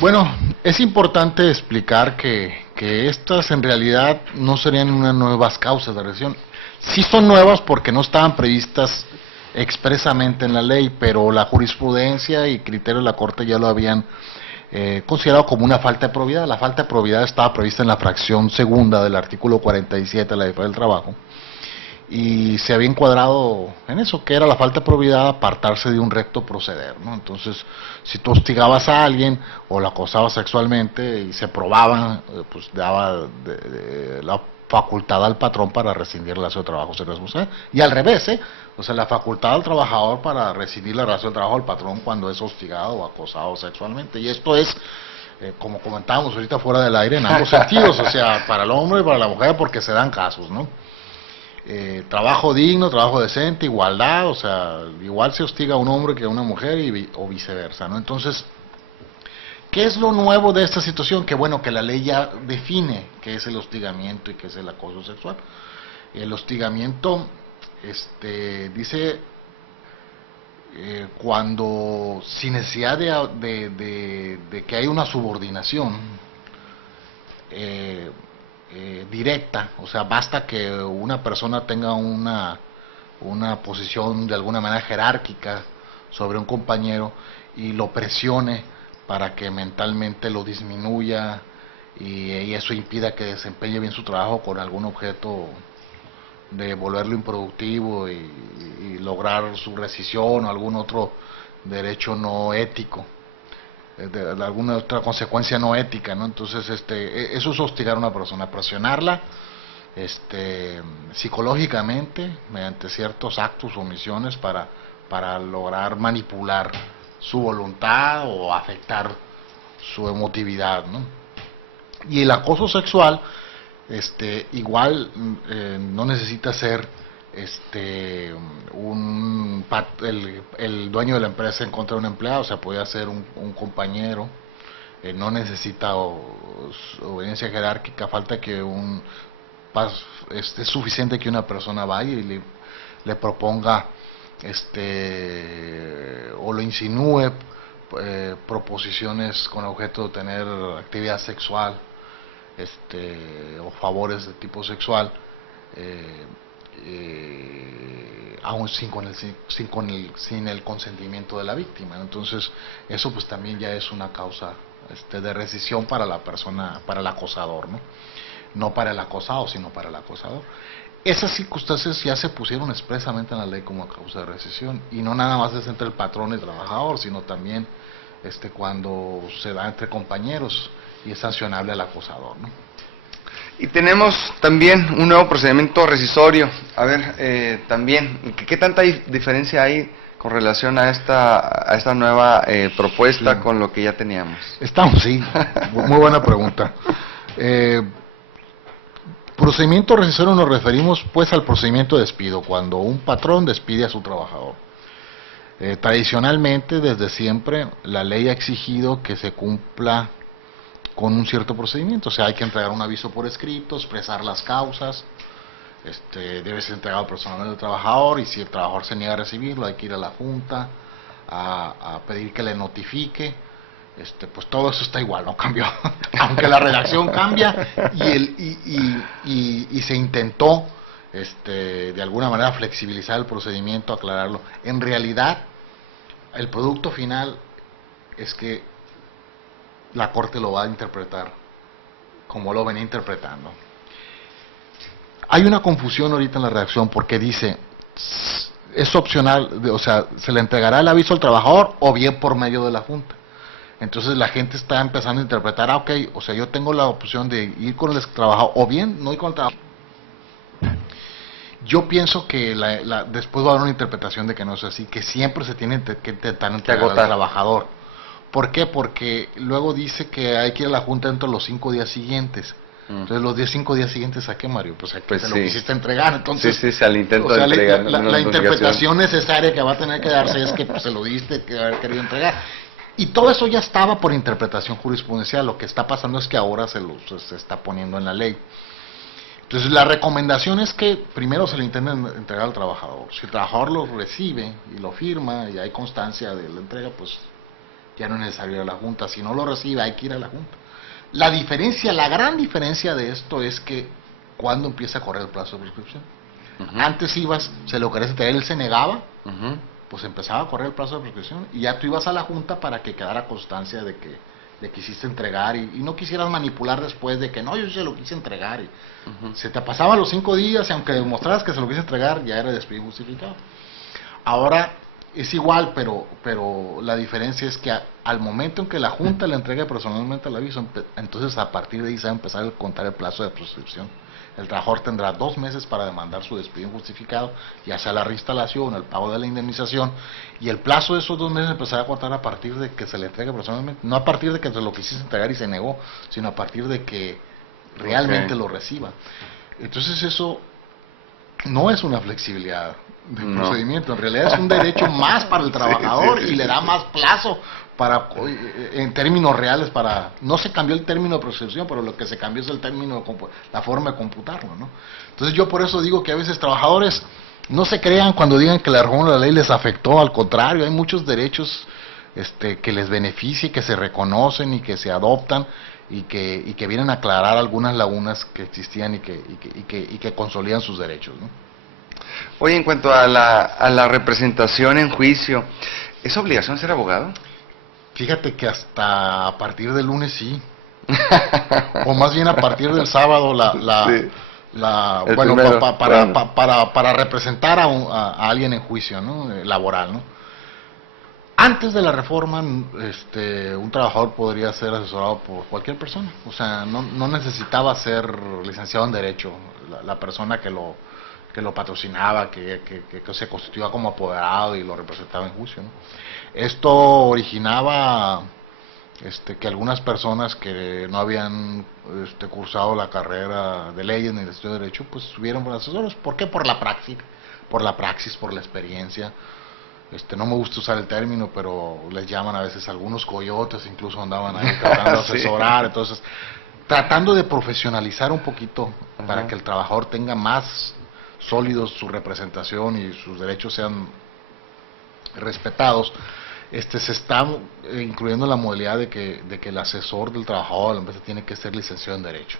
Bueno, es importante explicar que estas en realidad no serían unas nuevas causas de rescisión. Sí son nuevas porque no estaban previstas expresamente en la ley, pero la jurisprudencia y criterios de la Corte ya lo habían considerado como una falta de probidad. La falta de probidad estaba prevista en la fracción segunda del artículo 47 de la Ley Federal del Trabajo y se había encuadrado en eso, que era la falta de probidad apartarse de un recto proceder, ¿no? Entonces, si tú hostigabas a alguien o lo acosabas sexualmente y se probaba, pues daba la facultad al patrón para rescindir la relación de trabajo sin responsabilidad, y al revés, o sea, la facultad al trabajador para rescindir la relación de trabajo al patrón cuando es hostigado o acosado sexualmente. Y esto es como comentábamos ahorita fuera del aire, en ambos sentidos, o sea, para el hombre y para la mujer, porque se dan casos, ¿no? Trabajo digno, trabajo decente, igualdad, o sea, igual se hostiga a un hombre que a una mujer o viceversa, ¿no? Entonces, ¿qué es lo nuevo de esta situación? Que bueno, que la ley ya define qué es el hostigamiento y qué es el acoso sexual. El hostigamiento, dice, cuando sin necesidad de que haya una subordinación directa, o sea, basta que una persona tenga una posición de alguna manera jerárquica sobre un compañero y lo presione para que mentalmente lo disminuya y eso impida que desempeñe bien su trabajo con algún objeto de volverlo improductivo y lograr su rescisión o algún otro derecho no ético, de alguna otra consecuencia no ética, ¿no? Entonces, eso es hostigar a una persona, presionarla, psicológicamente, mediante ciertos actos o omisiones para lograr manipular su voluntad o afectar su emotividad, ¿no? Y el acoso sexual, igual no necesita ser el dueño de la empresa en contra de un empleado, o sea, puede ser un compañero, no necesita obediencia jerárquica, falta que es suficiente que una persona vaya y le proponga o lo insinúe proposiciones con objeto de tener actividad sexual o favores de tipo sexual, aún sin el consentimiento de la víctima. Entonces eso pues también ya es una causa de rescisión para la persona, para el acosador, no para el acosado, sino para el acosador. Esas circunstancias ya se pusieron expresamente en la ley como causa de rescisión, y no nada más es entre el patrón y el trabajador, sino también cuando se da entre compañeros y es sancionable al acosador, ¿no? Y tenemos también un nuevo procedimiento rescisorio. A ver, también, ¿qué tanta diferencia hay con relación a esta nueva propuesta Sí. con lo que ya teníamos? Sí, muy buena pregunta. Procedimiento rescisorio nos referimos pues al procedimiento de despido, cuando un patrón despide a su trabajador. Tradicionalmente, desde siempre, la ley ha exigido que se cumpla con un cierto procedimiento, o sea, hay que entregar un aviso por escrito, expresar las causas, debe ser entregado personalmente al trabajador, y si el trabajador se niega a recibirlo, hay que ir a la junta a pedir que le notifique. Pues todo eso está igual, no cambió, aunque la redacción cambia y se intentó de alguna manera flexibilizar el procedimiento, aclararlo. En realidad, el producto final es que la Corte lo va a interpretar como lo venía interpretando. Hay una confusión ahorita en la redacción porque dice, es opcional, o sea, se le entregará el aviso al trabajador o bien por medio de la junta. Entonces la gente está empezando a interpretar, ok, o sea, yo tengo la opción de ir con el trabajador o bien no ir con el trabajador. Yo pienso que después va a haber una interpretación de que no es así, que siempre se tiene que intentar entregar al trabajador. ¿Por qué? Porque luego dice que hay que ir a la junta dentro de los 5 días siguientes. Entonces, los 5 días siguientes, ¿a qué, Mario? Pues a que te lo quisiste entregar. Entonces, sí, al intento de entregar. La interpretación necesaria que va a tener que darse es que pues, se lo diste, que haber querido entregar. Y todo eso ya estaba por interpretación jurisprudencial. Lo que está pasando es que ahora se está poniendo en la ley. Entonces, la recomendación es que primero se le intenten entregar al trabajador. Si el trabajador lo recibe y lo firma y hay constancia de la entrega, pues ya no es necesario ir a la junta. Si no lo recibe, hay que ir a la junta. La gran diferencia de esto es que cuando empieza a correr el plazo de prescripción. Antes se lo querías entregar, él se negaba, pues empezaba a correr el plazo de prescripción y ya tú ibas a la junta para que quedara constancia de que quisiste entregar y no quisieras manipular después de que no, yo se lo quise entregar. Y se te pasaban los 5 días y aunque demostraras que se lo quise entregar, ya era despido justificado. Ahora Es igual, pero la diferencia es que al momento en que la Junta le entregue personalmente el aviso, entonces a partir de ahí se va a empezar a contar el plazo de prescripción. El trabajador tendrá 2 meses para demandar su despido injustificado, ya sea la reinstalación o el pago de la indemnización, y el plazo de esos 2 meses empezará a contar a partir de que se le entregue personalmente, no a partir de que se lo quisiste entregar y se negó, sino a partir de que realmente lo reciba. Entonces eso no es una flexibilidad de procedimiento, en realidad es un derecho más para el trabajador y le da más plazo para, en términos reales, para, no se cambió el término de prescripción, pero lo que se cambió es el término, la forma de computarlo, ¿no? Entonces yo por eso digo que a veces trabajadores no se crean cuando digan que la reforma de la ley les afectó, al contrario, hay muchos derechos que les beneficia y que se reconocen y que se adoptan y que vienen a aclarar algunas lagunas que existían y que consolidan sus derechos, ¿no? Oye, en cuanto a la representación en juicio, ¿es obligación ser abogado? Fíjate que hasta a partir del lunes sí, o más bien a partir del sábado para representar a alguien en juicio, ¿no? Laboral, ¿no? Antes de la reforma, un trabajador podría ser asesorado por cualquier persona, o sea, no necesitaba ser licenciado en Derecho, la persona que lo patrocinaba, que se constituía como apoderado y lo representaba en juicio, ¿no? Esto originaba que algunas personas que no habían cursado la carrera de leyes ni el estudio de Derecho, pues estuvieron por asesores. ¿Por qué? Por la praxis, por la experiencia. No me gusta usar el término, pero les llaman a veces algunos coyotes, incluso andaban ahí tratando de asesorar, entonces tratando de profesionalizar un poquito para que el trabajador tenga más sólidos su representación y sus derechos sean respetados. Se está incluyendo la modalidad de que el asesor del trabajador de la empresa tiene que ser licenciado en Derecho.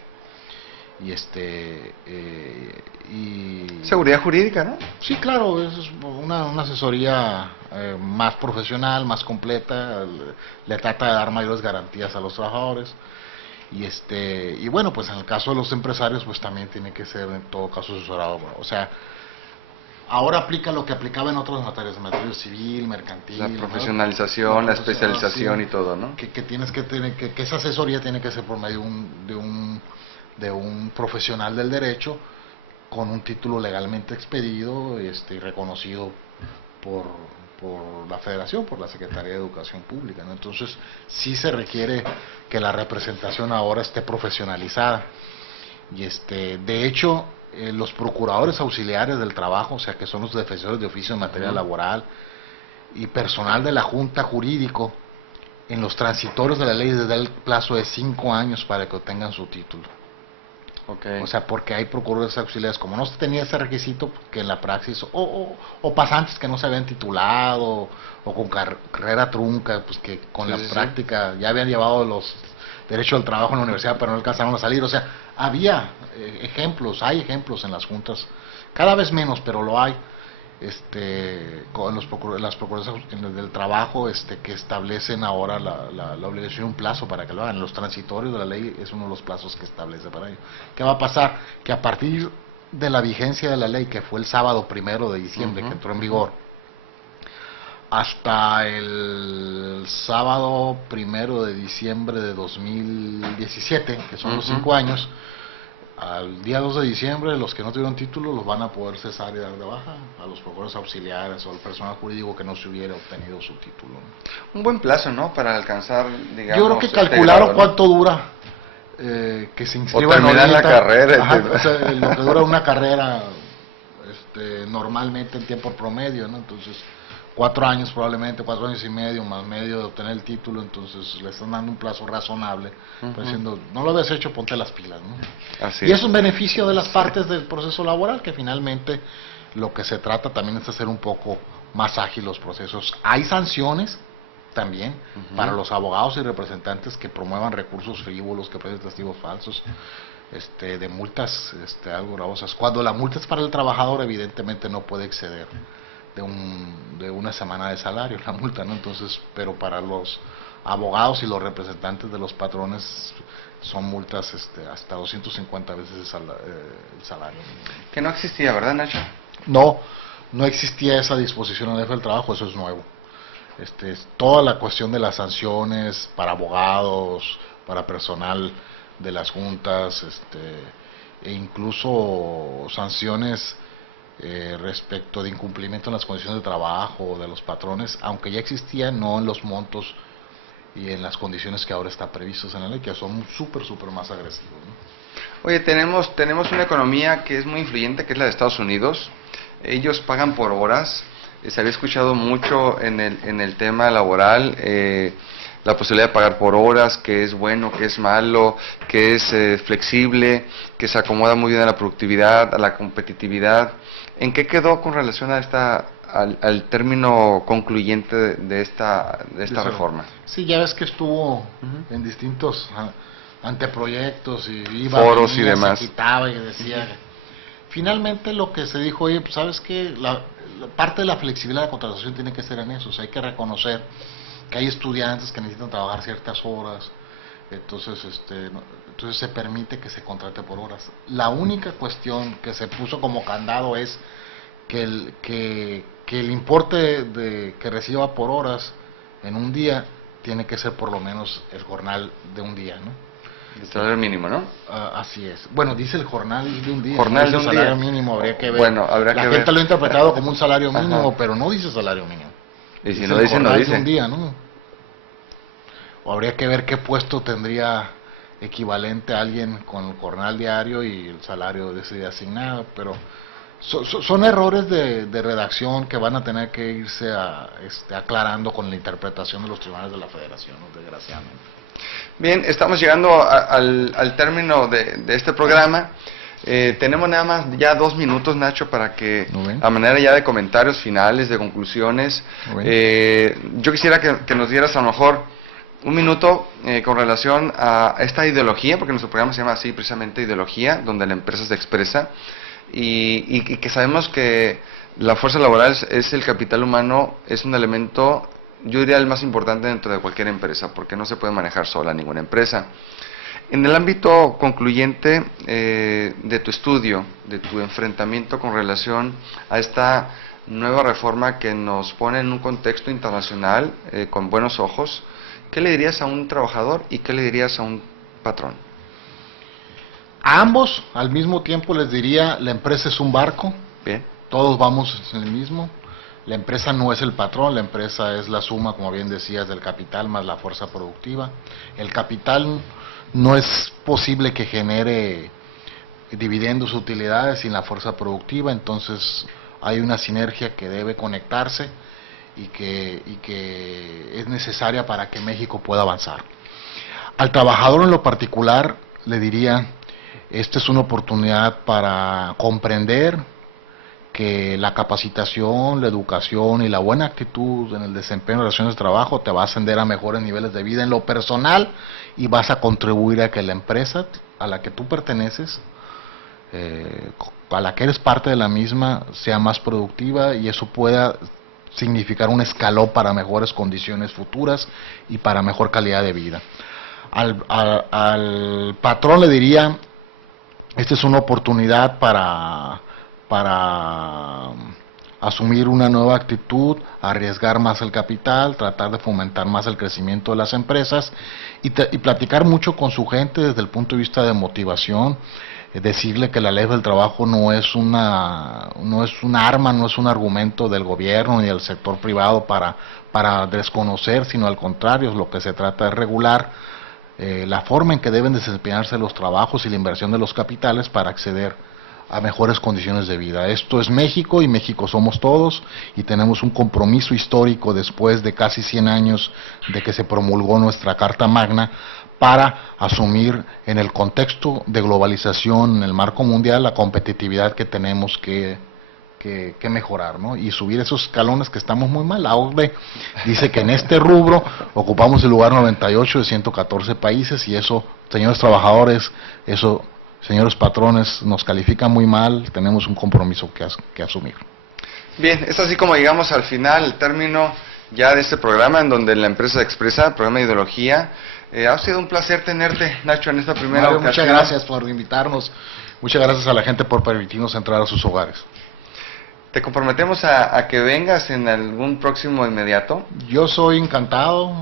Seguridad jurídica, ¿no? Sí, claro, es una asesoría más profesional, más completa, le trata de dar mayores garantías a los trabajadores. Y bueno, pues en el caso de los empresarios, pues también tiene que ser en todo caso asesorado. O sea, ahora aplica lo que aplicaba en otras materias, en materia civil, mercantil. La profesionalización, la especialización y todo, ¿no? Que tienes que tener, que esa asesoría tiene que ser por medio de un profesional del derecho con un título legalmente expedido y reconocido por la Federación, por la Secretaría de Educación Pública, ¿no? Entonces sí se requiere que la representación ahora esté profesionalizada y de hecho los procuradores auxiliares del trabajo, o sea que son los defensores de oficio en materia laboral y personal de la Junta Jurídico, en los transitorios de la ley les da el plazo de 5 años para que obtengan su título. Okay. O sea, porque hay procuradores auxiliares, como no se tenía ese requisito, que en la praxis, o pasantes que no se habían titulado, o con carrera trunca, pues que con la práctica ya habían llevado los derechos del trabajo en la universidad, pero no alcanzaron a salir. O sea, había hay ejemplos en las juntas, cada vez menos, pero lo hay, con las procuradoras del trabajo que establecen ahora la obligación de un plazo para que lo hagan. Los transitorios de la ley es uno de los plazos que establece para ello. ¿Qué va a pasar? Que a partir de la vigencia de la ley, que fue el sábado 1 de diciembre, que entró en vigor, hasta el sábado 1 de diciembre de 2017, que son los 5 años, al día 2 de diciembre, los que no tuvieron título los van a poder cesar y dar de baja a los procuradores auxiliares o al personal jurídico que no se hubiera obtenido su título. Un buen plazo, ¿no? Para alcanzar, digamos... Yo creo que calcularon cuánto dura que se inscriban. O terminar la carrera. Ajá, o sea, lo que dura una carrera normalmente en tiempo promedio, ¿no? Entonces, 4 años probablemente, 4 años y medio, más medio de obtener el título, entonces le están dando un plazo razonable, diciendo, no lo habías hecho, ponte las pilas, ¿no? Así y es un beneficio de las partes del proceso laboral, que finalmente lo que se trata también es hacer un poco más ágil los procesos. Hay sanciones también para los abogados y representantes que promuevan recursos frívolos, que presenten testigos falsos, de multas algo gravosas. Cuando la multa es para el trabajador, evidentemente no puede exceder de una semana de salario la multa, ¿no? Entonces, pero para los abogados y los representantes de los patrones son multas hasta 250 veces el salario. Que no existía, ¿verdad, Nacho? No, no existía esa disposición en la ley del trabajo, eso es nuevo. Toda la cuestión de las sanciones para abogados, para personal de las juntas, e incluso sanciones respecto de incumplimiento en las condiciones de trabajo de los patrones, aunque ya existían, no en los montos y en las condiciones que ahora están previstos en la ley, que son súper más agresivos, ¿no? Oye, tenemos una economía que es muy influyente, que es la de Estados Unidos. Ellos pagan por horas. Se había escuchado mucho en el tema laboral, la posibilidad de pagar por horas, que es bueno, que es malo, que es flexible, que se acomoda muy bien a la productividad, a la competitividad. ¿En qué quedó con relación a al término concluyente de esta reforma? Sí, ya ves que estuvo en distintos anteproyectos y iba, foros venía, y demás. se quitaba y decía. Finalmente lo que se dijo, oye, pues sabes que la parte de la flexibilidad de la contratación tiene que ser en eso, o sea, hay que reconocer que hay estudiantes que necesitan trabajar ciertas horas, entonces se permite que se contrate por horas. La única cuestión que se puso como candado es que el importe que reciba por horas en un día tiene que ser por lo menos el jornal de un día, ¿no? El salario mínimo, ¿no? Así es. Bueno, dice el jornal de un día. Jornal no de dice un salario día. mínimo, habría que ver. Bueno, habrá la que gente ver. lo ha interpretado como un salario mínimo, Ajá. pero no dice salario mínimo. Y si Dice no el dice, no jornal dice. de un día, ¿no? O habría que ver qué puesto tendría equivalente a alguien con el jornal diario y el salario de ese día asignado, pero son errores de redacción que van a tener que irse aclarando con la interpretación de los tribunales de la Federación, ¿no? Desgraciadamente. Bien, estamos llegando al término de este programa. Tenemos nada más ya 2 minutos, Nacho, para que, a manera ya de comentarios finales, de conclusiones, yo quisiera que nos dieras a lo mejor un minuto con relación a esta ideología, porque nuestro programa se llama así precisamente ideología, donde la empresa se expresa, y que sabemos que la fuerza laboral es el capital humano, es un elemento, yo diría, el más importante dentro de cualquier empresa, porque no se puede manejar sola ninguna empresa. En el ámbito concluyente de tu estudio, de tu enfrentamiento con relación a esta nueva reforma que nos pone en un contexto internacional con buenos ojos, ¿qué le dirías a un trabajador y qué le dirías a un patrón? A ambos, al mismo tiempo, les diría, la empresa es un barco, Bien. Todos vamos en el mismo. La empresa no es el patrón, la empresa es la suma, como bien decías, del capital más la fuerza productiva. El capital no es posible que genere dividendos, utilidades sin la fuerza productiva, entonces hay una sinergia que debe conectarse y que es necesaria para que México pueda avanzar. Al trabajador en lo particular le diría, esta es una oportunidad para comprender que la capacitación, la educación y la buena actitud en el desempeño de relaciones de trabajo te va a ascender a mejores niveles de vida en lo personal y vas a contribuir a que la empresa a la que tú perteneces, a la que eres parte de la misma, sea más productiva y eso pueda significar un escalón para mejores condiciones futuras y para mejor calidad de vida. Al patrón le diría, esta es una oportunidad para asumir una nueva actitud, arriesgar más el capital, tratar de fomentar más el crecimiento de las empresas y platicar mucho con su gente desde el punto de vista de motivación, decirle que la ley del trabajo no es un arma, no es un argumento del gobierno ni del sector privado para desconocer, sino al contrario, lo que se trata de regular la forma en que deben desempeñarse los trabajos y la inversión de los capitales para acceder a mejores condiciones de vida. Esto es México y México somos todos y tenemos un compromiso histórico después de casi 100 años de que se promulgó nuestra Carta Magna para asumir en el contexto de globalización, en el marco mundial, la competitividad que tenemos que mejorar, ¿no? Y subir esos escalones que estamos muy mal. La OCDE dice que en este rubro ocupamos el lugar 98 de 114 países y eso, señores trabajadores, eso, señores patrones, nos califica muy mal, tenemos un compromiso que asumir. Bien, es así como llegamos al final, el término ya de este programa en donde la empresa se expresa, programa de ideología. Ha sido un placer tenerte, Nacho, en esta primera ocasión. Muchas gracias por invitarnos, muchas gracias a la gente por permitirnos entrar a sus hogares. te comprometemos a que vengas en algún próximo inmediato. Yo soy encantado,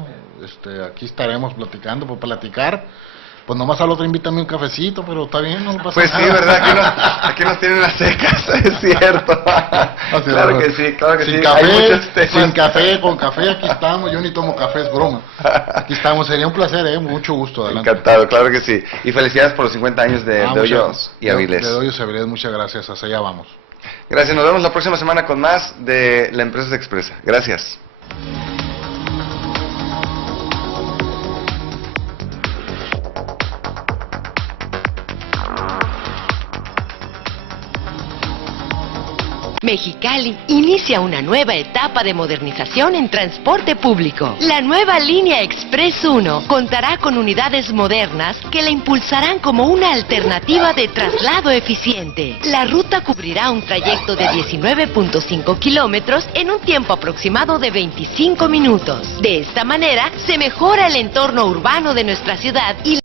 aquí estaremos platicando, por platicar. Pues nomás al otro invítame un cafecito, pero está bien, no pasa Pues nada. sí, ¿verdad? Aquí nos tienen las secas, es cierto. Claro que sí, claro que sin sí. Café, Hay muchos temas. sin café, con café, aquí estamos. Yo ni tomo café, es broma. Aquí estamos, sería un placer, mucho gusto. Adelante. Encantado, claro que sí. Y felicidades por los 50 años de Hoyos y Avilés. De Hoyos y Avilés, muchas gracias, hacia allá vamos. Gracias, nos vemos la próxima semana con más de La Empresa Se Expresa. Gracias. Mexicali inicia una nueva etapa de modernización en transporte público. La nueva línea Express 1 contará con unidades modernas que la impulsarán como una alternativa de traslado eficiente. La ruta cubrirá un trayecto de 19.5 kilómetros en un tiempo aproximado de 25 minutos. De esta manera, se mejora el entorno urbano de nuestra ciudad y